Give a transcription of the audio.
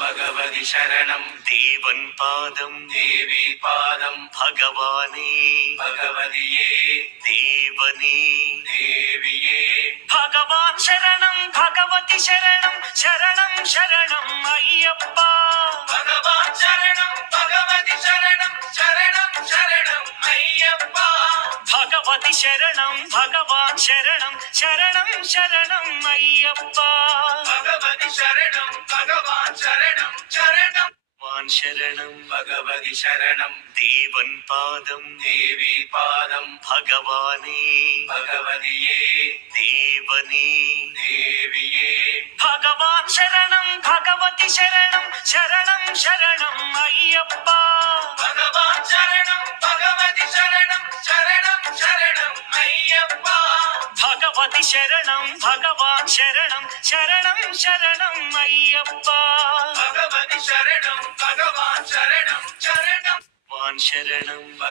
ഭഗവതി ശരണം ദേവൻ പാദം ദേവി പാദം ഭഗവാനേ ഭഗവതിയേ ദേവനേ ദേവിയേ ഭഗവാൻ ശരണം ഭഗവതി ശരണം ശരണം ശരണം അയ്യപ്പ ഭഗവാൻ ശരണം ഭഗവതി ശരണം ശരണം ശരണം അയ്യപ്പ ഭഗവതി ശരണം ഭഗവാൻ ശരണം ശരണം ശരണം അയ്യപ്പ ഭഗവതി ശരണം ഭഗവാൻ ശരണം ശരണം ഭഗവാൻ ശരണം ഭഗവതി ശരണം ദേവൻ പാദം ദേവി പാദം ഭഗവാനേ ഭഗവതിയേ ദേവനേ ദേവിയേ ഭഗവാൻ ശരണം ഭഗവതി ശരണം ശരണം ശരണം അയ്യപ്പ ഭഗവാൻ ശരണം ഭഗവതി ശരണം ശരണം ശരണം അയ്യപ്പ ഭഗവതി ശരണം ഭഗവാൻ ശരണം ശരണം ശരണം അയ്യപ്പ ഭഗവതി ശരണം ഭഗവാൻ ശരണം ശരണം ഭഗവാൻ ശരണം